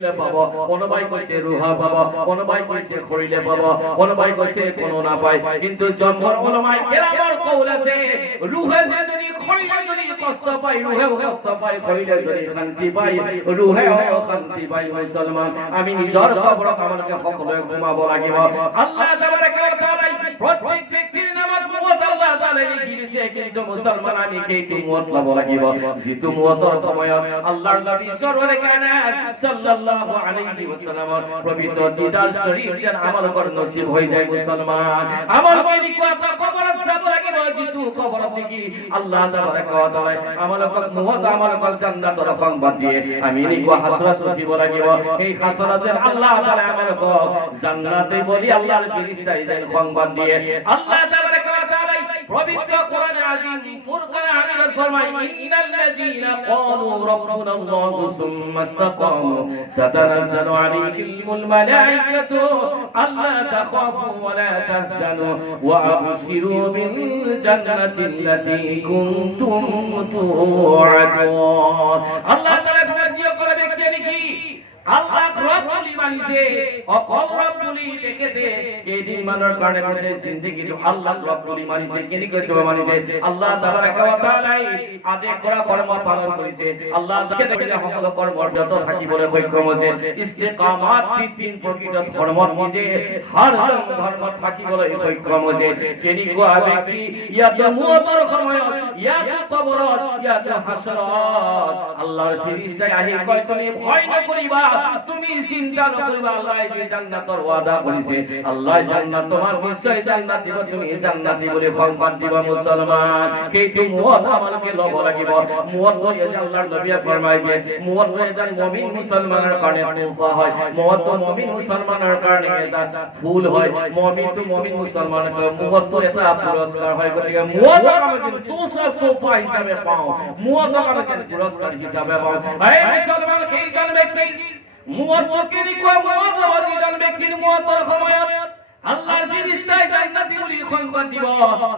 পাবো, কোন ভাই কইছে রুহা পাবো, কোন ভাই কইছে খরিলে পাবো, কোন ভাই কইছে কোন না পায়। কিন্তু জমহর উলামায়ে কেরামের কওল আছে রুহে যদি খরিলে যদি কষ্ট পায়, রুহেও কষ্ট পায়, খরিলে যদি শান্তি পায়, রুহেও শান্তি পায়। মুসলমান, আমি নিজর কবর আমাকে সকলে ঘুমাবো লাগিব। আল্লাহ তাবারাকা ওয়া তাআলা প্রত্যেক ব্যক্তির নামাজ মুওয়াত আল্লাহ তাআলা লিখিছে, কিন্তু মুসলমান আমি কি মুওয়াত লব লাগিব। যেটো মুওয়াতর সময় আল্লাহর নবী সরওয়ারে কায়নাত সাল্লাল্লাহু আলাইহি ওয়াসাল্লাম পবিত্র দিদার শরীফের আমল কর নসিব হয়ে যায়। মুসলমান, আমল করি কথা কবরত যাব লাগিব। যেটো কবরত দেখি আল্লাহ তাবারাকা ওয়া তাআলা আমল কর মুওয়াত আমল কর জান্নাতের সংবাদ দিয়ে আমি নিকো হাসরাত দিব লাগিব। এই হাসরাতের আল্লাহ তাআলা আমল কর জান্নাতে বলি আল্লাহর ফেরেশতা এদের সংবাদ দিয়ে আল্লাহ তাবারাকা ওয়া তাআলা পবিত্র কোরআনে আযীম ফুরকানে হামিদ ফরমায় ইন্নাল্লাযীনা ক্বালু রাব্বুনাল্লাহু সুম্মা ইসতাকামু তাতানাজ্জালু আলাইহিমুল মালায়েকাতু আল্লা তাখাফু ওয়া লা তাহজানু ওয়া আবশিরু বিল জান্নাতিল্লাতী কুনতুম তুআদুন। আল্লাহ তাআলা ফজিলত করে ব্যক্তি নাকি আল্লাহ রব্বুল মানিছে অকল রব্বুল দেখেতে এই দিন মানার কারণে করতে জিন্দেগি আল্লাহ রব্বুল মানিছে কেনি কইছে মানিছে আল্লাহ তাবারাকা ওয়া তাআলা আদেশ করা কর্ম পালন করেছে। আল্লাহ দেখে দেখে সকল কর্ম যত থাকি বলে সক্ষম আছে। ইস্তেকামাত তিন প্রকৃত ধর্ম নিজে হর ধর্ম থাকি বলে সক্ষম আছে। কেনি কোয়া ব্যক্তি ইয়াত মুওতর সময় ইয়াত কবরত ইয়াত হাসরাত আল্লাহর ফেরেশতায় আহি কয় তুমি ভয় না করিবা, তুমি চিন্তা না করিবা। আল্লাহ যে জান্নাতের ওয়াদা করেছে, আল্লাহ জান্নাত তোমার নিশ্চয় জান্নাত দিব, তুমি জান্নাতি বলে সংবাদ দিবা। মুসলমান, কিন্তু মুওয়াত আমাকে লব লাগিব। মুওয়াত হয়ে যে আল্লাহর নবী ফরমায় যে মুওয়াত হয়ে যায় মুমিন মুসলমানের কারণে তোফা হয়, মুওয়াত মুমিন মুসলমানের কারণে এটা ফুল হয়। মুমিন তো মুমিন মুসলমানের মুওয়াত তো এটা পুরস্কার হয়। গতিকে মুওয়াত আমাকে তোফা তোফা হিসাবে পাও, মুওয়াত আমাকে পুরস্কার হিসাবে পাও। এই মুসলমান কি জানবে কি মুওয়াত কে নি কো মুওয়াত ওয়াজি জানবে কি মুওয়াতর সময়ত আল্লাহর ফেরেশতায় জান্নাতি বলি সংবাদ দিব।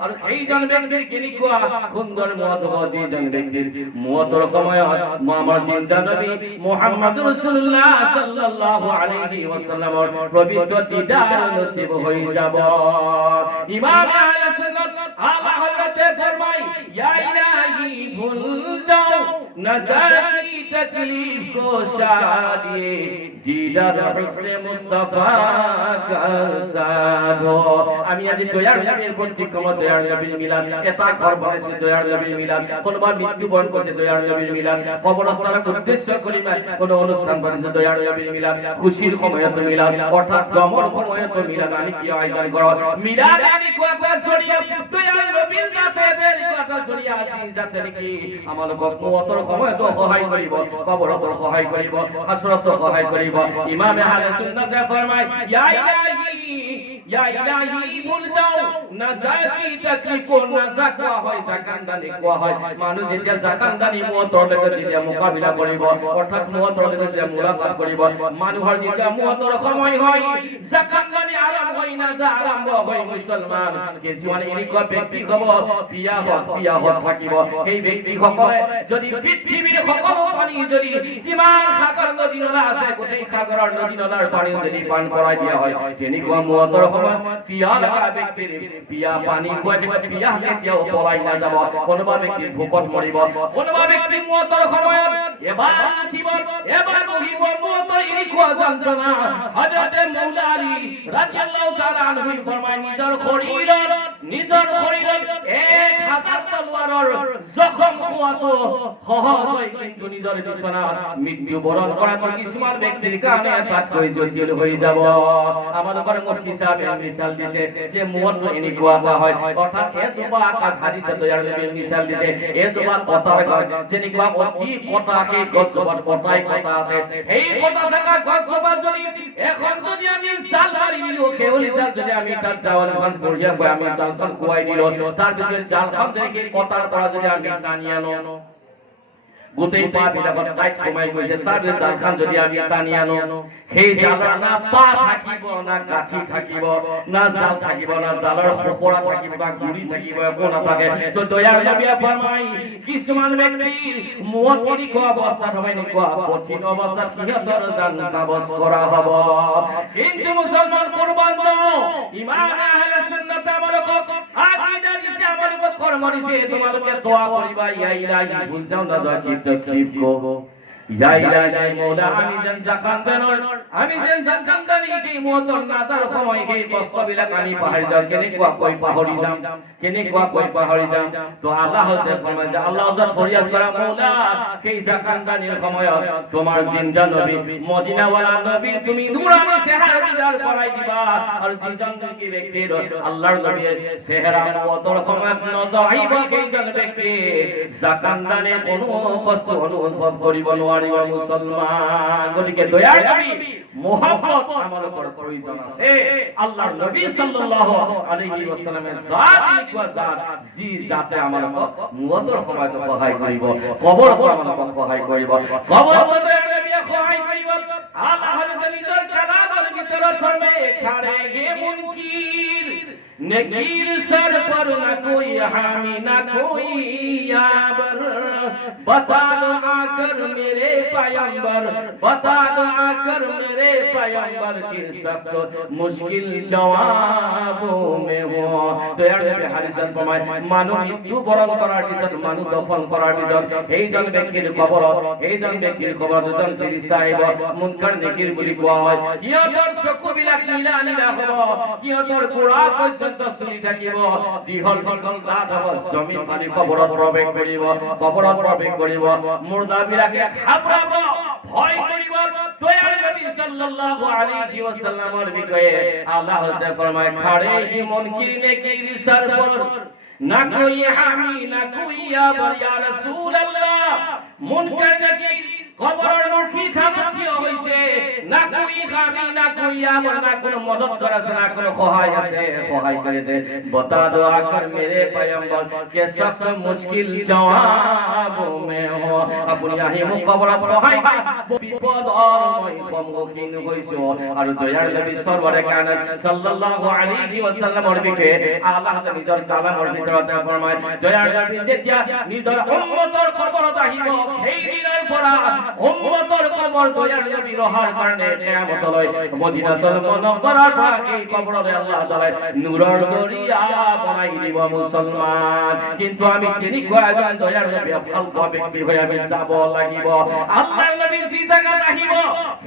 আর এই জন ব্যক্তির কে নি কো সুন্দর মুওয়াত ওয়াজি জন ব্যক্তির মুওয়াতর সময়ত আমার চিন্তা নবী মুহাম্মদুর রাসূলুল্লাহ সাল্লাল্লাহু আলাইহি ওয়াসাল্লামের পবিত্র দিদার নসিব হয়ে যাব। ইমাম আহলে সুন্নাত আলা হযরতে ফরমায় ইয়া ইলাহি ভুল যাও নজাতি তকলিফ কো শাদিয়ে দিদার হুসনে মুস্তাফা কা সাদো। আমি আজ দয়ার নবীর প্রতিক্রম দয়ার নবীর মিলাদ এটা গর্ব আছে। দয়ার নবীর মিলাদ কোনবা মৃত্যু বরণ করছে, দয়ার নবীর মিলাদ কবরস্থান উদ্দেশ্য করিবা কোন অনুষ্ঠান বানিয়েছে, দয়ার নবীর মিলাদ খুশির সময়ত মিলাদ অর্থাৎ গমর সময়ত মিলাদ আমি কি আয়োজন করো মিলাদ আমি কথা শরিয়া দয়ার নবীর জাতের কথা শরিয়া আছে জাতে কি আমল মুওয়াতর সময়ত সহায় করিব, কবরতর সহায় করিব, হাসরত সহায় করিব। ইমাম আহলে সুন্নাত ফরমায় ইয়া ইলাহি ভুল যাও নাজাতি তাকলিফ না যাকওয়া হয় জাকানদানি কোয়া হয়। মানুষ যেতিয়া জাকানদানি মুওয়াতর লগত যেতিয়া মোকাবিলা করিব অর্থাৎ মুওয়াতর লগত যেতিয়া মুলাকাত করিব, মানুহৰ যেতিয়া মুওয়াতর সময় হয় জাকানদানি আরম্ভ হয় না যা আরম্ভ হয়। মুসলমান কে জীবন এনেকুৱা ব্যক্তি হব বিয়াহ থাকিব। এই ব্যক্তি সকলে যদি পৃথিৱীৰ সকলো পানী যদি যিমান সাগৰ নদী নলা আছে গোটেই সাগৰৰ নদী নলাৰ পানী যদি পান কৰাই দিয়া হয়, তেনেকুৱা মুওয়াতৰ সময় পিয়া লগা ব্যক্তিৰ পিয়া পানী খুৱাই দিব, পিয়া কেতিয়াও পলাই নাযাব। কোনোবা ব্যক্তি ভোকত মৰিব, কোনোবা ব্যক্তি মুওয়াতৰ সময়ত এবাৰ উঠিব এবাৰ বহিব। মুওয়াতৰ এনেকুৱা যন্ত্ৰণা হযৰতে মৌলা আলী রাদিয়াল্লাহু তাআলা আনহু ফরমায় নিজৰ শৰীৰত 1000 তলোৱাৰৰ জখম খোৱাটো সহজ হয়, কিন্তু নিজৰ বিছনাত মৃত্যু বৰণ কৰাটো কিছুমান ব্যক্তিৰ কাৰণে তাতকৈ জটিল হৈ যাব। আমালোকৰ মুফতি সাহেব মিসাল দিছে যে মুওয়াত এনেকুৱা হয় অৰ্থাৎ এজোপা আকাশ হাদিছে দয়াৰ নবীৰ মিসাল দিছে এজোপা কটাৰ গছ যেনেকুৱা অতি কটা সেই গছজোপাত কটাই কটা আছে। সেই কটা থকা গছজোপা যদি এখন যদি আমি জাল মাৰি দিলো, কেৱল জাল যদি আমি তাত জালখন বঢ়িয়া গৈ আমি জালখন খুৱাই দিলো, তাৰ পিছত জালখন যদি কটাৰ পৰা যদি আমি টানি আনো গোটেই পা বিলাকত টাইট কমাই গৈছে তাৰপিছত জালখন যদি আমি টানি আনো সেই জালৰ না পা থাকিব না গাঁঠি থাকিব না জাল থাকিব না জালৰ খপৰা থাকিব না গুৰি থাকিব একো নাথাকে তো দয়াৰ নবীয়ে ফৰমাই কিছুমান ব্যক্তি মুৱকিৰি অৱস্থা হয় এনেকুৱা কঠিন অৱস্থাত সিহঁতৰ জান কাবজ কৰা হ'ব কিন্তু মুছলমান কুৰবান ইমান আহলে সুন্নাত আমালোকক আকীদা দিছে আমালোকক কৰ্ম দিছে তোমালোকে দোয়া কৰিবা ইয়া ইলাহি ভুল যাও না যা কি তকলিফ গো ইয়া ইলাহি মওলা আমি যেন জাকাত দানি কি মুতন নাজার সময় কি কষ্ট বিলাক আমি পাহৰি যাওঁ কেনেকুৱা কৈ পাহৰি যাম তো আল্লাহ হতে ফরমায় যে আল্লাহ যত ফরিয়াদ কৰা মওলা সেই জাকাত দানিৰ সময়ত তোমাৰ জিন্দা নবী মদিনাওয়ালা নবী তুমি নূরানি চেহারা দিদার করাই দিবা আর যিজন কি ব্যক্তির আল্লাহর নবীর চেহারা মুতর সময়ত নজর আইব সেইজন ব্যক্তি জাকাত দানে কোনো কষ্ট অনুভৱ কৰিব নোৱাৰিব মুসলমান গতিকে দয়াৰ নবী মোহাম্মদ আমালোকৰ প্ৰয়োজন আছে আল্লাহৰ নবী সাল্লাল্লাহু আলাইহি ওয়াসাল্লামের জাত এনেকুৱা জাত যি জাতে আমালোকক মুতর সময়ত সহায় কৰিব কবৰত আমালোকক সহায় কৰিব কবৰত নবীয়ে সহায় কৰিব আল্লাহ হযরত নিজৰ কালামৰ ভিতৰত ফরমায় খারেগে মুনকির नकीर सर पर न कोई हामी न कोई याबर बता दो आकर मेरे पैगंबर बता दो आकर मेरे पैगंबर की सख्त मुश्किल जवाबों में हो तो यार হাদিসত ফরমায় মানু মৃত্যু বরণ করার পিছত মানু দফন করার পিছত এইজন ব্যক্তিৰ কবৰত দুজন ফেরেশতা আহিব মুনকার নেকির বুলি কোৱা হয় কিয়তৰ চকুবিলাক নীলা নীলা হ'ব কিয়তৰ গোৰা পৰ্যন্ত চুলি থাকিব দীঘল দীঘল দাঁত হ'ব জমিন পানী কবৰত প্ৰৱেশ কৰিব মুৰ্দাবিলাকে হাবৰাব ভয় কৰিব দয়াৰ নবী সাল্লাল্লাহু আলাইহি ওয়াসাল্লামৰ বিষয়ে আল্লাহ হযরত ফরমায় খাড়ে হি মুনকির নেকির সর पर ना कोई हामी ना कोई याबर या रसूल अल्लाह मुनकर नकीर কবরের মুখী থাকি হইছে না কোই हामी না কোই याबर না কোন মদত করেছে না কোন সহায় করেছে बता दो आकर मेरे पैगंबर के सख्त मुश्किल जवाब में हो আপনি আহিম কবরত সহায় বিপদ আর মই সম্মুখীন হইছো আর দয়ার নবী সরওয়ারে কায়নাত সাল্লাল্লাহু আলাইহি ওয়াসাল্লামের বিষয়ে আল্লাহ তাআলা নিজর কালামের ভিতৰত ফরমায় দয়ার নবী যেতিয়া নিজর উম্মতৰ কবরত আহিব সেই দিনৰ পৰা উম্মতৰ কবর দয়ার নবী রহার কারণে কিয়ামতলৈ মদিনাতুল মুনাওয়ারার পাকে কবরে আল্লাহ তাআলা নূরের দরিয়া বানাই দিব মুসলমান কিন্তু আমি তিনি কয়জন দয়ার নবী ভালপোৱা ব্যক্তি হয়ে আমি যাব লাগিব আল্লাহর নবী যে জায়গা আহিব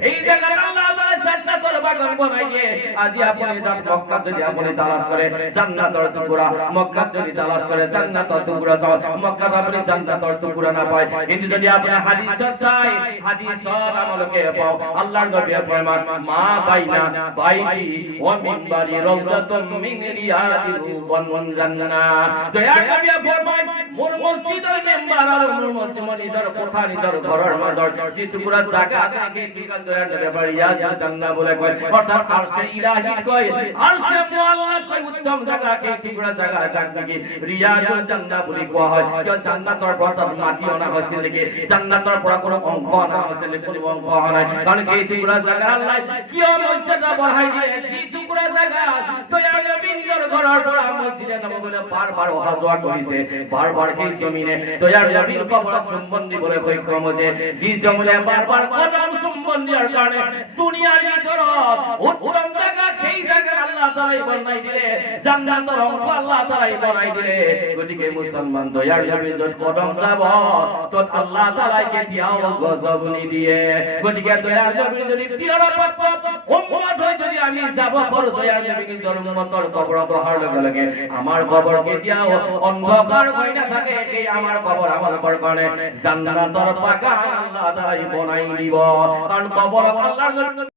এই জায়গা আল্লাহ তাআলা জান্নাতুল বাগান বানাই দিয়ে আজি আপনি যান মক্কা যদি আপনি তালাশ করে জান্নাতের টুকরা মক্কা যদি তালাশ করে জান্নাতের টুকরা চাও মক্কা আপনি জান্নাতের টুকরা না পায় কিন্তু যদি আপনি হাদিস চাই হাদিসর আমলকে পাও আল্লাহর নবী ফরমান মা বাইনা বাইতি ওয়া মিনবারি রাউদাতুম মিন রিয়াদিল জান্নাহ দয়া নবী ফরমান মোর মসজিদের মেম্বার আর মোর মসজিদের কোঠারিদের ঘরের মাঝর যে টুকরা জায়গা আছে সেই টুকরা দয়া নবী রিয়াদিল জান্নাহ বলে কয় অর্থাৎ আরশে ইলাহি কয় আরশে মুআল্লা কয় উত্তম জায়গা এই টুকরা জায়গা জান্নাতি রিয়াদিল জান্নাহ বলি কোয়া হয় যে জান্নাতের পথত মাটি আনা হয়েছে নাকি জান্নাতের পর কোনো অংশ আনা হয়েছে নাকি অংশ নাই কারণ এই টুকরা জায়গা আল্লাহ কিয় মর্যাদা বঢ়াই দিয়ে এই টুকরা জায়গা দয়া নবী নিজের ঘরের পর মসজিদে নববীতে বারবার অহা যাওয়া করেছে বারবার এই জমিনে দয়া নবীর কবর চুম্বন দিবলৈ সক্ষম হয়েছে যে জমিনে বারবার কদম চুম্বন দেওয়ার কারণে দুনিয়ার ভিতর উত্তম জায়গা সেই জায়গা আল্লাহ তাআলাই বানাই দিলে জান্নাতের অংশ আল্লাহ তাআলাই বানাই দিলে গতিকে মুসলমান দয়ার নবী যত কদম যাব তত আল্লাহ তাআলাই কেতিয়াও গজব নিদিয়ে গতিকে দয়ার নবী যদি তিয়রা পাপ উম্মত হয় যদি আমি যাব পর দয়ার নবী নিজর উম্মতৰ কবৰত অহাৰ লগে লগে আমার কবর কেতিয়াও অন্ধকার হৈ না থাকে এই আমার কবর আমালোকৰ কাৰণে জান্নাতৰ বাগান আল্লাহ তাআলাই বনাই দিব কারণ কবর আল্লাহর